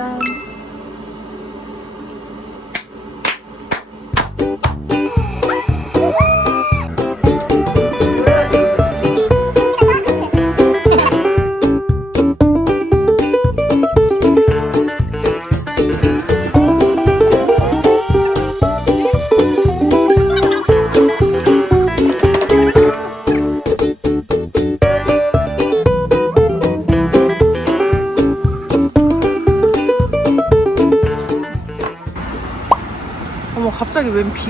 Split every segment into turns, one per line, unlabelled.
짠.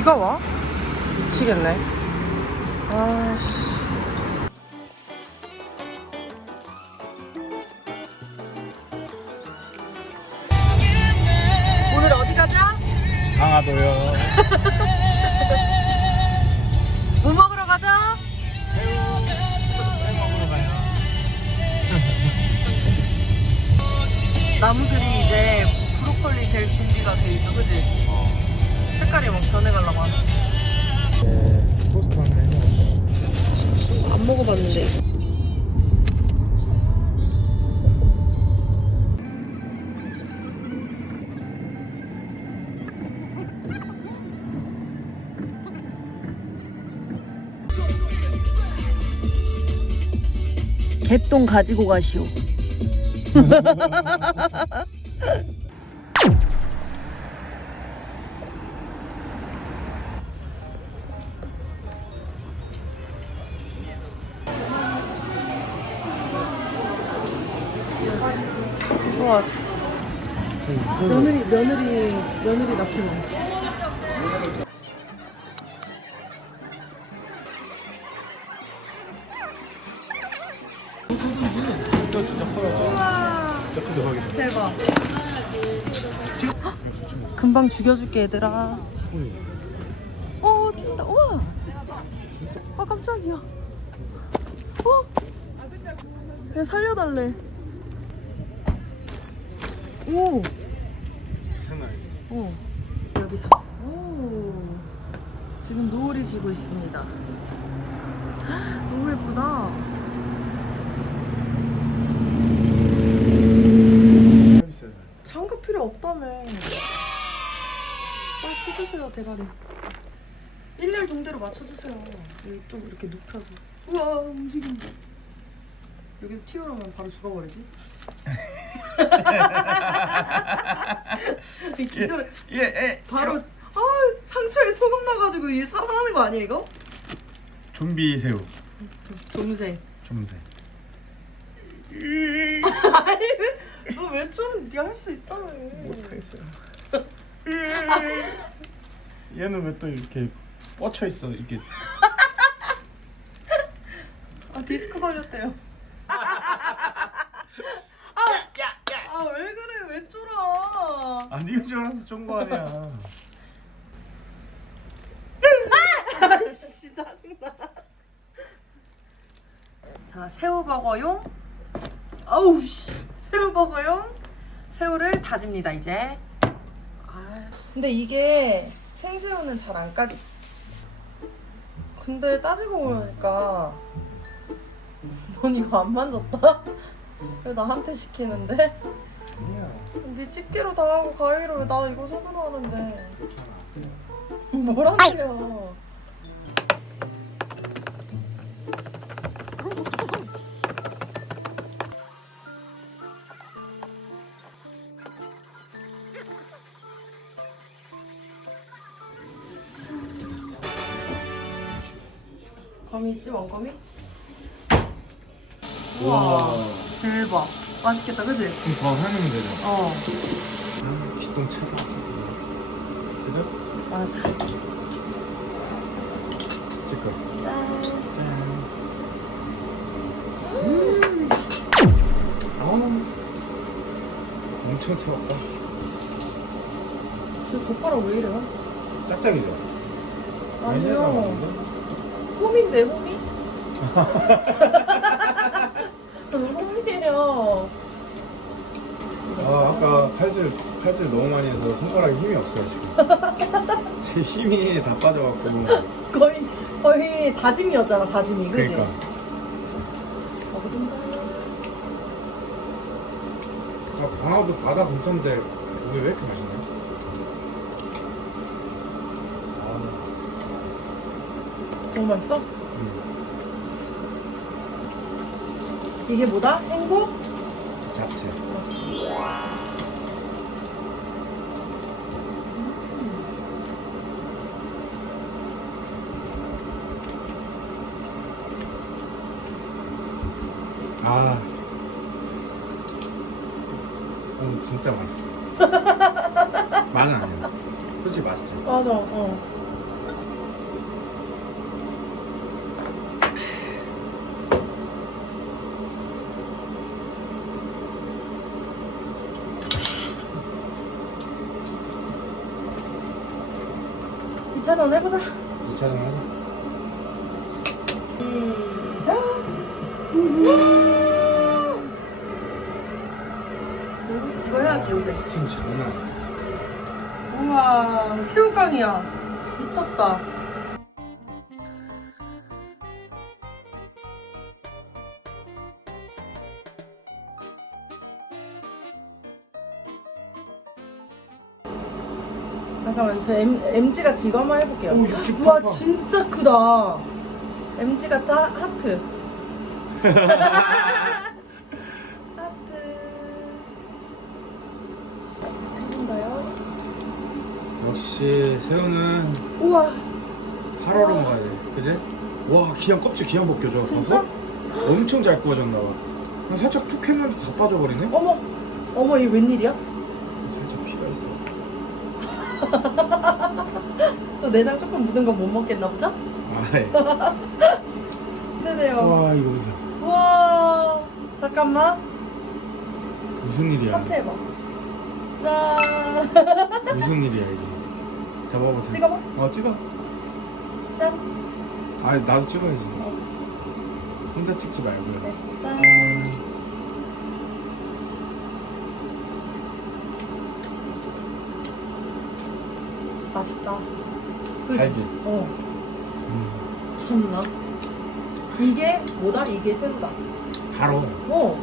비가 와? 미치겠네. 아씨. 오늘 어디 가자?
강화도요.
뭐 먹으러 가자? 나무들이 이제 브로콜리 될 준비가 돼 있어, 그지? 색깔이 막 변해가려고 하네.
토스트 한번 해먹었어.
안 먹어봤는데. 개똥 가지고 가시오. 들어가자. 며느리 며느리 며느리 납치범. 금방 죽여줄게 얘들아. 어 찐다. 우와. 아 깜짝이야. 어? 얘 살려달래. 오.
장난 아니지.
어. 여기서. 오. 지금 노을이 지고 있습니다. 헉, 너무 예쁘다.
비싸요.
장갑 필요 없다며. 빨리 대가리. 일렬 중대로 맞춰주세요. 여기 좀 이렇게 눕혀서. 우와 움직인다. 여기서 튀어나오면 바로 죽어버리지. 기절해.
예, 예.
바로 아 상처에 소금 나가지고 이 살아나는 거 아니야 이거?
좀비 새우.
좀새.
좀새.
아니 너왜좀 네가 할수 있다며.
못하겠어요. 얘는 왜 또 이렇게 뻗쳐 있어? 이게
아 디스크 걸렸대요. 아 왜 그래 왜 쫄아?
아 네가 줄 알아서 쫀거 아니야.
씨 짜증나. 자 새우버거용. 아우 씨 새우버거용 새우를 다집니다 이제. 아 근데 이게 생새우는 잘 안 까지. 근데 따지고 보니까 넌 이거 안 만졌다? 왜 나한테 시키는데?
아니야.
네 집게로 다 하고 가위로 왜 나 이거 손으로 하는데 뭐라네요 거미 있지 원거미? 우와 대박 맛있겠다 그지?
그럼 더 해놓으면 되죠.
어
기똥 차가. 그죠?
맞아
지금.
짠.
아우. 엄청 차갑다.
저 젓가락 왜 이래요?
짝짝이죠?
아니요 홈인데 홈이? 홈이에요
아 아까 팔질 팔질 너무 많이 해서 손가락에 힘이 없어요 지금. 제 힘이 다 빠져갖고.
거의 거의 다짐이었잖아 다짐이 그지?
그러니까.
먹어본다
아, 강화도 바다 근처인데 우리 왜 이렇게 맛있냐? 아,
너무 맛있어?
음,
이게 뭐다? 행복?
잡채. 아, 오 진짜 맛있어. 맛은 아니야. 솔직히 맛있지.
맞아, 어. 이차전 해보자.
2차전 하자.
시작. 이거 해야지 요새.
스팀 장난 아니야.
우와 새우깡이야. 미쳤다.
MG가 지거 한번 해볼게요.
오, 육즙
우와,
팍팍.
진짜 크다. MG 같아? 하트. 하트. 해본가요?
역시 새우는
우와,
8월로 먹어야 돼. 그지? 와, 기양 껍질 기양 벗겨져.
진짜?
봐서? 엄청 잘 구워졌나 봐. 그냥 살짝 툭 했는데 다 빠져버리네?
어머, 어머, 이게 웬일이야? 또 내장 조금 묻은 건 못 먹겠나 보죠?
아, 예.
네네요.
와, 이거 보세요.
우와, 잠깐만.
무슨 일이야?
하트 해봐. 짠.
무슨 일이야, 이게. 잡아보세요.
찍어봐.
어, 찍어.
짠.
아, 나도 찍어야지.
어.
혼자 찍지 말고요.
네, 짠. 맛있다.
달지?
어,
음,
참나. 이게 뭐다? 이게 새우다.
바로.
어.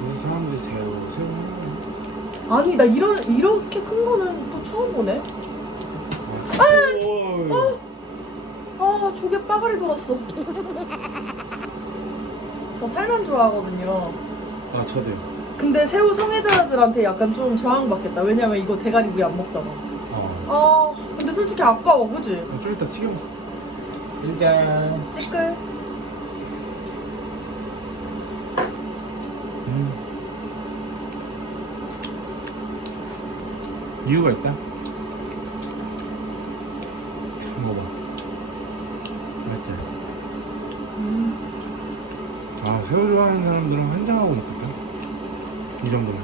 그래서 사람들이 새우, 새우.
아니, 나 이런, 이렇게 큰 거는 또 처음 보네.
오,
아, 조개 빠가리 돌았어. 저 살만 좋아하거든요.
아, 저도요.
근데 새우 성애자들한테 약간 좀 저항받겠다. 왜냐면 이거 대가리 우리 안 먹잖아.
어.
아, 근데 솔직히 아까워, 그지?
좀 이따 튀겨. 일단.
찌끌.
음. 이유가 있다. 먹어봐. 맛있지?
음.
아, 새우 좋아하는 사람들은 환장하고 먹겠다. 이 정도면.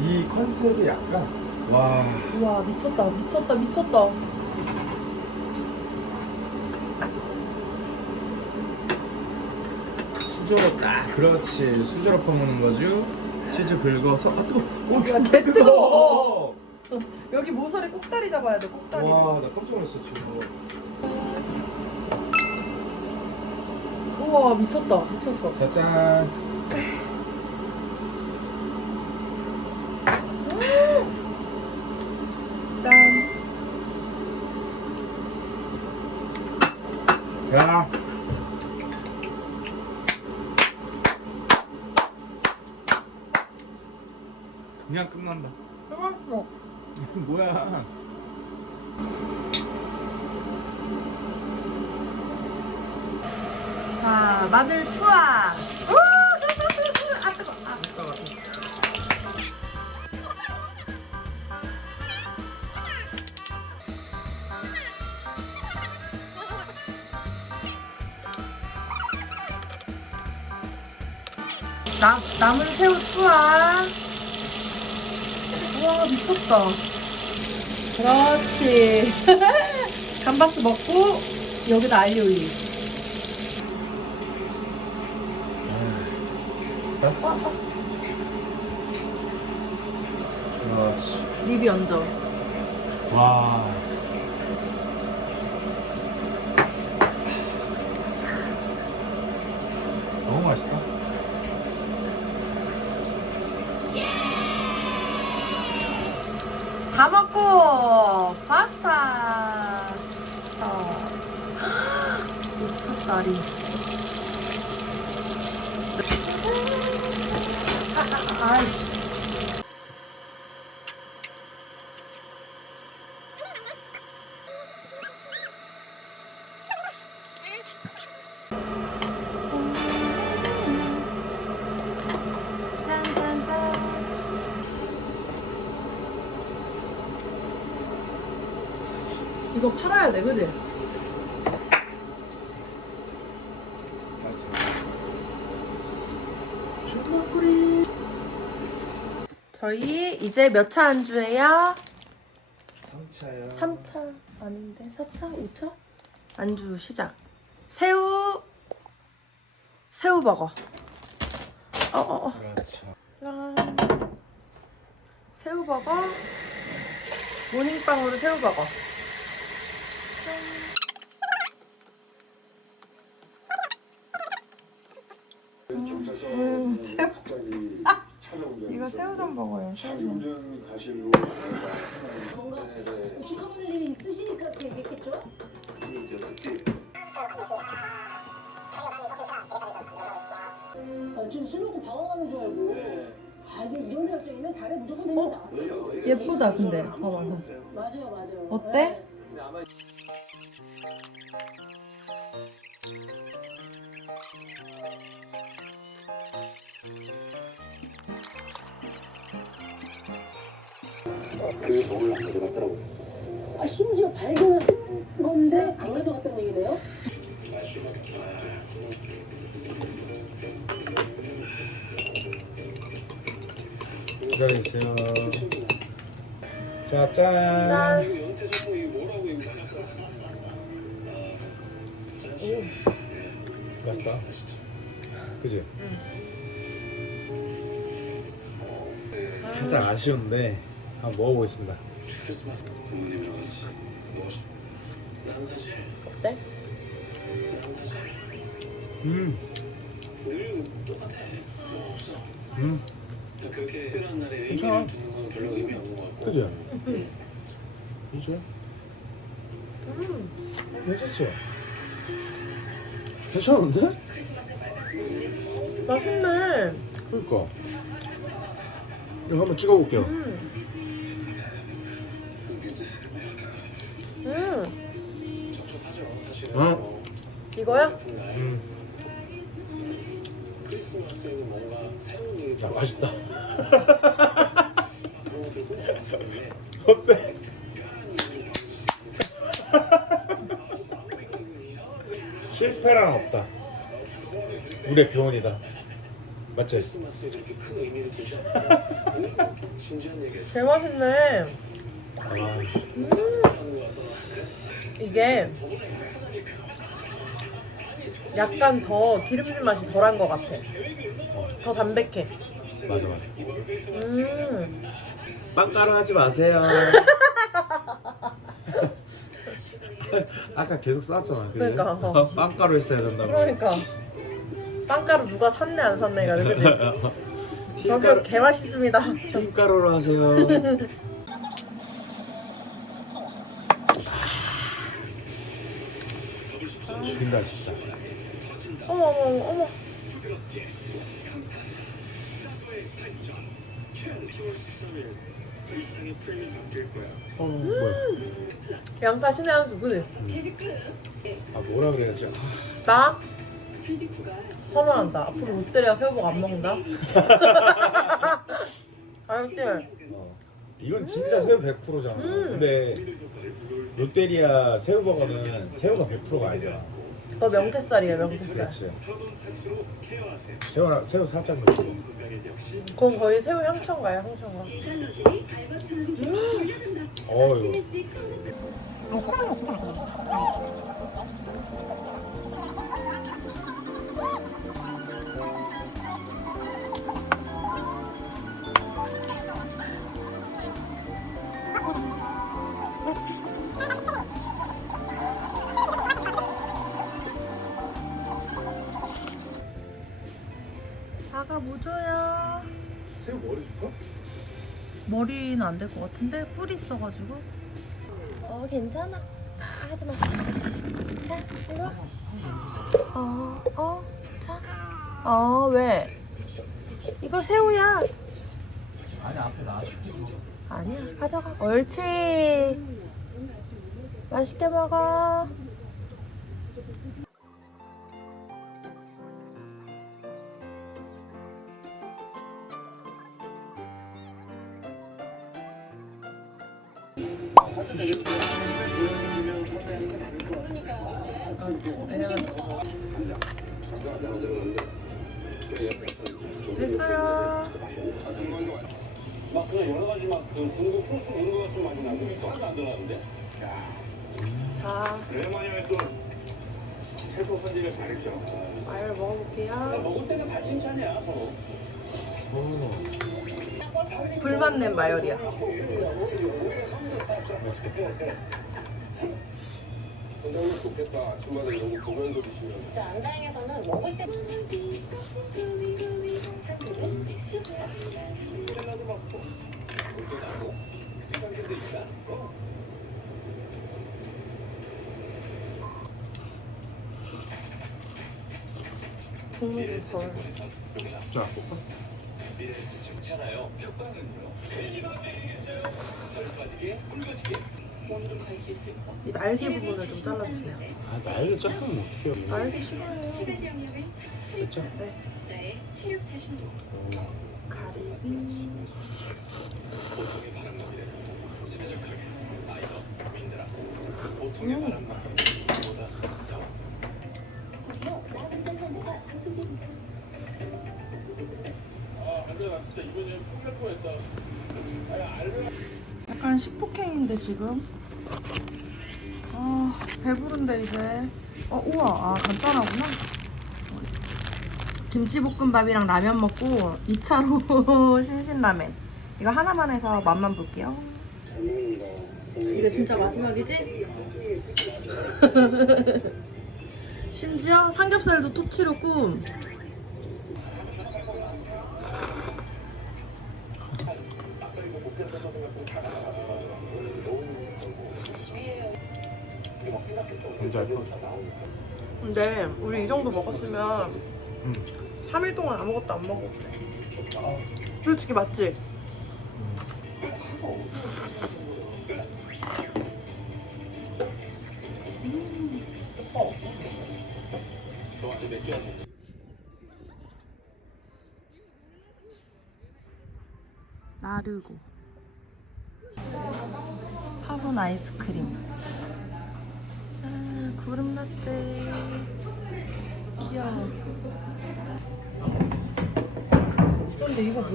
이 컨셉이 약간, 와,
우와, 미쳤다, 미쳤다, 미쳤다.
수저로 딱, 그렇지. 수저로 퍼먹는 거죠. 치즈 긁어서, 아, 뜨거 오,
야,
존나
개
뜨거워.
여기 모서리 꼭다리 잡아야 돼, 꼭다리.
와, 나 깜짝 놀랐어, 지금.
우와, 미쳤다, 미쳤어.
자, 짠.
짠.
야. 그냥 끝난다.
맛있어.
뭐야?
자 마늘 투하. 우! 아 뜨거. 아. 나, 남은 새우 투하. 우와 미쳤다.
그렇지. 감바스 먹고 여기다 알리 올리.
그렇지.
리비 얹어.
와. 맛있다.
다 먹고 파스타. 어. 미쳤다리. 아이씨.
이거 팔아야 돼, 그지? 주먹구리.
저희 이제 몇 차 안주예요?
3차요.
3차 아닌데 4차? 5차? 안주 시작 새우 새우 버거 어 어 어
그렇죠.
짠 새우 버거 모닝빵으로 새우 버거 음, 새우 이거 새우전 먹어요 새우전
축하받을 일이 있으시니까 얘기했겠죠? 아, 지금 술 먹고 방황하는 줄 알고. 아, 근데 이런 결정이면 다음에 무조건 됩니다.
예쁘다 근데 봐봐
맞아요, 맞아요.
어때?
아, 심지어 발견한 건데 안 가져갔다는 얘기네요?
기다리세요. 자, 짠.
짠
맛있다. 그지? 살짝 아쉬운데 한번 먹어보겠습니다.
어때?
음,
늘 똑같아. 뭐 없어.
음,
그렇게 특별한 날에
괜찮아.
의미를 두는 건 별로 의미 없는 것 같고.
그죠? 그죠? 괜찮지? 괜찮은데?
맛있네
그러니까. 이거 한번 찍어볼게요.
음. 음.
어?
뭐
이거야?
음,
크리스마스에는 뭔가 새로운 일이
야 맛있다.
그런 것들 꿈꿔 왔었는데
어때? 실패란 없다. 우리의 교훈이다. 맞지?
크리스마스에 그렇게 큰 의미를 두지 진지한 얘기해서
제일 맛있네. 이게 약간 더 기름진 맛이 덜한 것 같아 더 담백해
맞아 맞아.
음
빵가루 하지 마세요. 아까 계속 쌌잖아. 그지?
그러니까, 어.
빵가루 했어야 된다고.
그러니까 빵가루 누가 샀네 안 샀네 해가지고 그치? 저기요 개 맛있습니다
튀김가루로 하세요. 죽인다 진짜.
어머 어머 어머
어 뭐야?
양파 신의 한수 그지?
아 뭐라 그래야지? 아,
나 선언한다 앞으로 롯데리아 새우버거 안 먹는다 알겠지?
어. 이건 진짜 새우 100%잖아.
음.
근데 롯데리아 새우버거는 새우가 100%가 아니잖아.
너 명태살이에요 명태살
그렇지. 새우 새우 살짝 넣고.
그건 거의 새우 향천가요 향천가
어 이거
사과 머리는 안 될 것 같은데 뿔 있어가지고. 어 괜찮아. 아, 하지 마. 자 이리 와. 어 어. 자. 어 왜? 이거 새우야.
아니 앞에 놔줘
아니야 가져가. 옳지. 맛있게 먹어. 불맛 낸
보면서 드시면.
진짜 안다행에서는 먹을 때
샐러드 먹고 물도 자 미래에서 증잖아요. 효과는요. 괜히 만들겠어요. 덜 빠지게 꿀 빠지게.
이 날개 부분을 좀 잘라주세요.
아, 나이를 조금 어떻게 해요?
날개 싫어요.
됐죠?
가리비.
보통의 바람막이래. 시대적하게 아이가 민들아. 보통의 바람막이
약간 식폭행인데 지금. 아 배부른데 이제. 어 우와 아 간단하구나. 김치볶음밥이랑 라면 먹고 2차로 신신라면. 이거 하나만 해서 맛만 볼게요.
이거 진짜 마지막이지?
심지어 삼겹살도 토치로 구.
뭔지 알 것?
근데 우리 이 정도 먹었으면 3일 동안 아무것도 안 먹어도 돼. 솔직히 맞지?
나르고. 화분 아이스크림.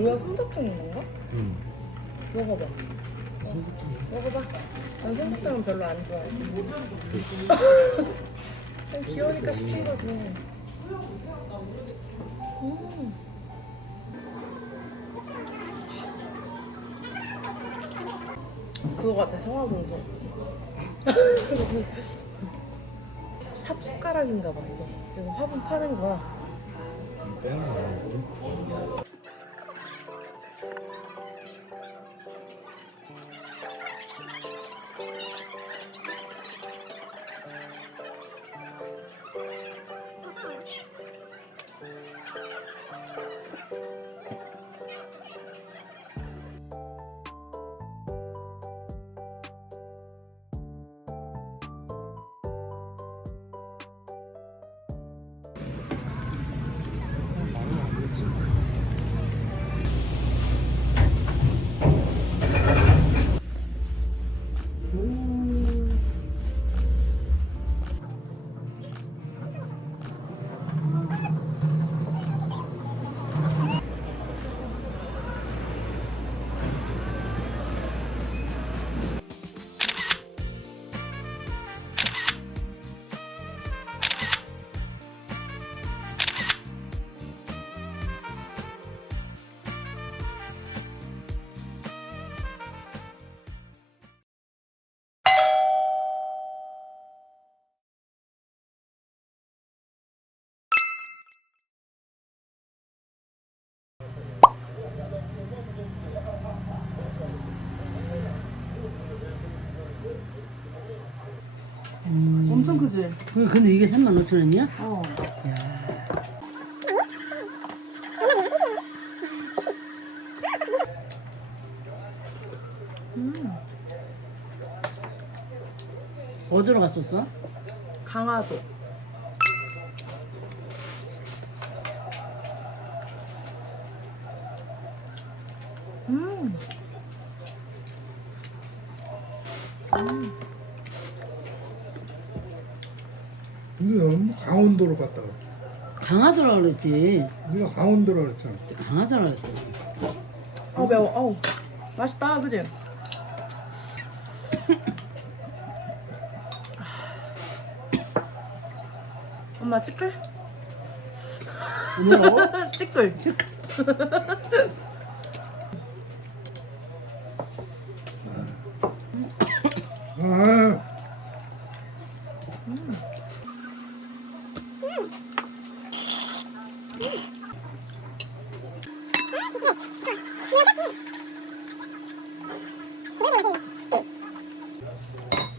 뭐야? 솜사탕인 건가?
응
먹어봐. 어, 먹어봐. 난 솜사탕은 별로 안 좋아해. 그냥 귀여우니까 시킨 거지. 음. 그거 같아, 성화봉송. 삽 숟가락인가 봐, 이거. 이거 화분 파는 거야.
빼는 거
엄청 크지?
근데 이게 3만 5천 원이야?
어.
어디로 갔었어?
강화도. 음.
근데 너는 강원도로 갔다 와.
강화도라 그랬지.
네가 강원도로 그랬잖아.
강화도라 그랬어.
어 매워. 어우. 맛있다, 그지? 엄마 찌끌?
뭐?
찌끌.
아,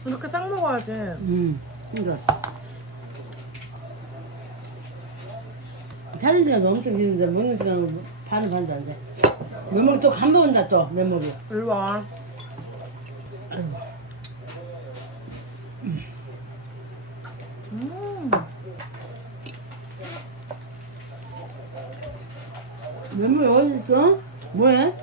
이렇게 싹 먹어야지.
응. 그러니까. 자는 시간 너무 길는데 먹는 시간은 반은 반도 안 돼. 면목이 또 간먹은다 또 면목이.
일로 와. 음.
면목이 어디 있어? 뭐해?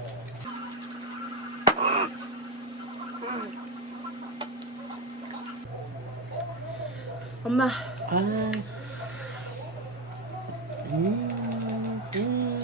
엄마.
아. 음, 음.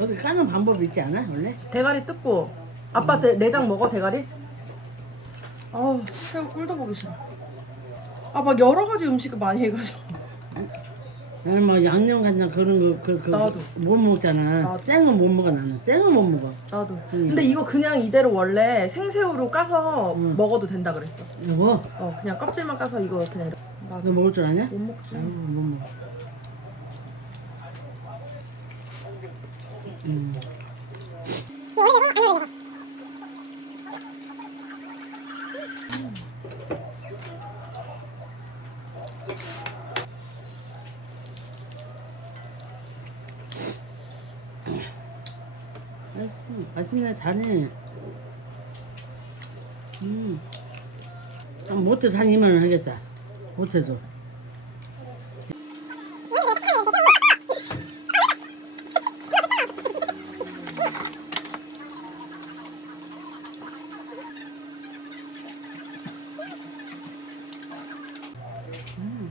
어디 까는 방법이 있지 않아 원래?
대가리 뜯고. 아빠 대, 내장 먹어 대가리? 아우 새우 꿀도 보기 싫어. 아 막 여러 가지 음식을 많이 해가지고.
나는 뭐 양념 간장 그런 거 그, 그,
나도.
못 먹잖아.
나도.
생은 못 먹어 나는. 생은 못 먹어.
나도.
음.
근데 이거 그냥 이대로 원래 생새우로 까서
음.
먹어도 된다 그랬어.
이거
어 그냥 껍질만 까서 이거 그냥 이렇게.
너
나도
먹을 줄 아냐?
못 먹지.
음, 못 먹어. 음. 음, 맛있네, 잘해. 음. 아, 못해도 한 2만원 하겠다. 못해도. 음.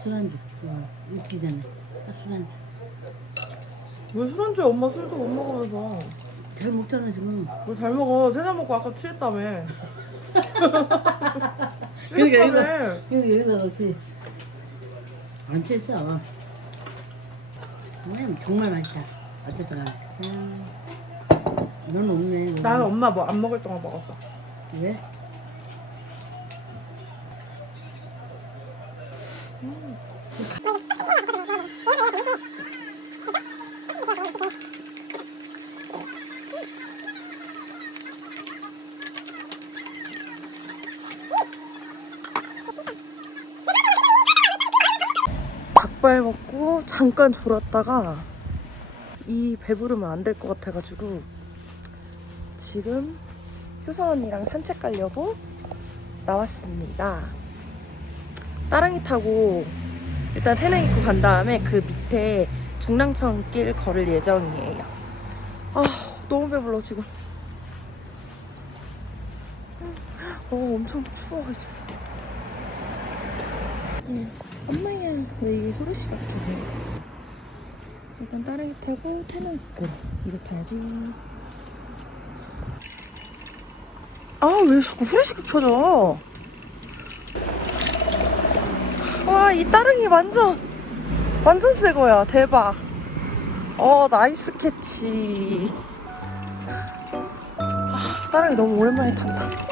술안주. 어, 익기 전에. 딱 술안주.
왜 술안주에 엄마 술도 못 먹으면서.
잘 먹잖아, 지금.
뭐잘 먹어. 세잔 먹고 아까 취했다며.
그러니까
취했다며.
여기, 여기다 넣지. 안 취했어. 음, 정말 맛있다. 어쨌든 간에. 음, 넌 없네. 넌.
나는 엄마 뭐 안 먹을 동안 먹었어.
왜?
닭발 먹고 잠깐 졸았다가 이 배부르면 안 될 것 같아가지고 지금 효선 언니랑 산책 가려고 나왔습니다. 따릉이 타고 일단 태릉 입구 간 다음에 그 밑에 중랑천 길 걸을 예정이에요. 아 너무 배불러 지금. 어 엄청 추워 이제. 응. 엄마야 왜 이게 후르시 같아 일단 따릉이 타고 태릉 입구 이거 타야지 아 왜 자꾸 후레쉬가 켜져 와, 이 따릉이 완전, 완전 새 거야. 대박. 어, 나이스 캐치. 아, 따릉이 너무 오랜만에 탄다.